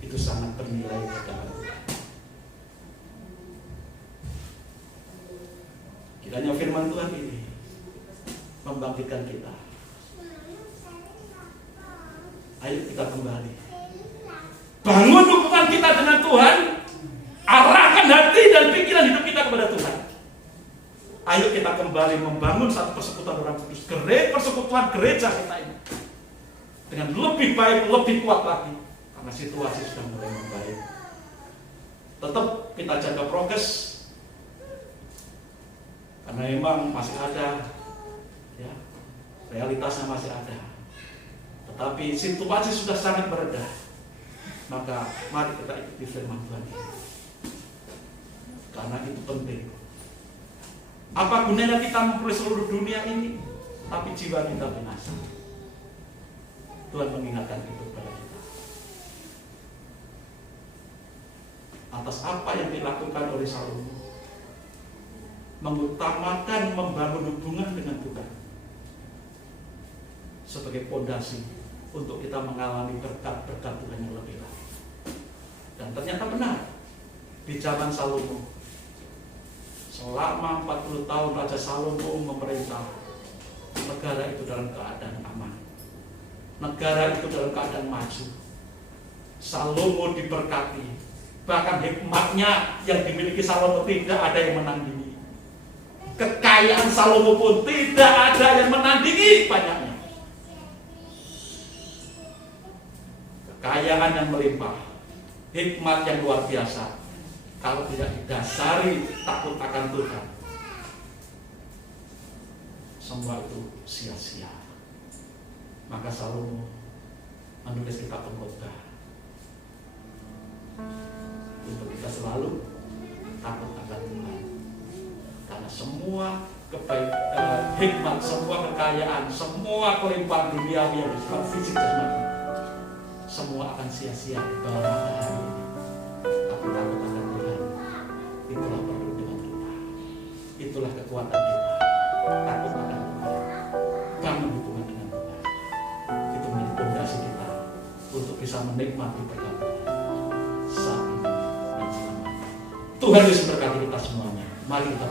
Itu sangat bernilai di hadapan Tuhan. Kiranya firman Tuhan ini membangkitkan kita. Ayo kita kembali bangun hubungan kita dengan Tuhan, arahkan hati dan pikiran hidup kita kepada Tuhan. Ayo kita kembali membangun satu persekutuan orang kudus, persekutuan gereja kita ini dengan lebih baik, lebih kuat lagi, karena situasi sudah mulai membaik. Tetap kita jaga prokes, karena memang masih ada, ya, realitasnya masih ada. Tetapi situasi sudah sangat mereda. Maka mari kita ikuti firman Tuhan ini, karena itu penting. Apa gunanya kita memperoleh seluruh dunia ini, tapi jiwa kita binasa? Tuhan mengingatkan itu kepada kita. Atas apa yang dilakukan oleh Salomo, mengutamakan membangun hubungan dengan Tuhan sebagai pondasi untuk kita mengalami berkat-berkat Tuhan yang lebih lagi. Dan ternyata benar, di zaman Salomo, selama 40 tahun Raja Salomo memerintah, negara itu dalam keadaan aman, negara itu dalam keadaan maju. Salomo diberkati, bahkan hikmatnya yang dimiliki Salomo tidak ada yang menandingi. Kekayaan Salomo pun tidak ada yang menandingi banyaknya. Kekayaan yang melimpah, hikmat yang luar biasa, kalau tidak didasari takut akan Tuhan, semua itu sia-sia. Maka Salomo menulis kitab Pengkhotbah untuk kita selalu takut akan Tuhan, karena semua hikmat, semua kekayaan, semua kelimpahan duniawi yang bersifat fisik dan jasmani, semua akan sia-sia di bawah matahari ini. Tapi takut akan Tuhan, itulah perlindungan kita, itulah kekuatan kita. Takut akan Tuhan, bangun hubungan dengan Tuhan, itu menjadi fondasi kita untuk bisa menikmati berkat Tuhan saat ini dan selamanya. Tuhan Yesus berkati kita semuanya. Mari kita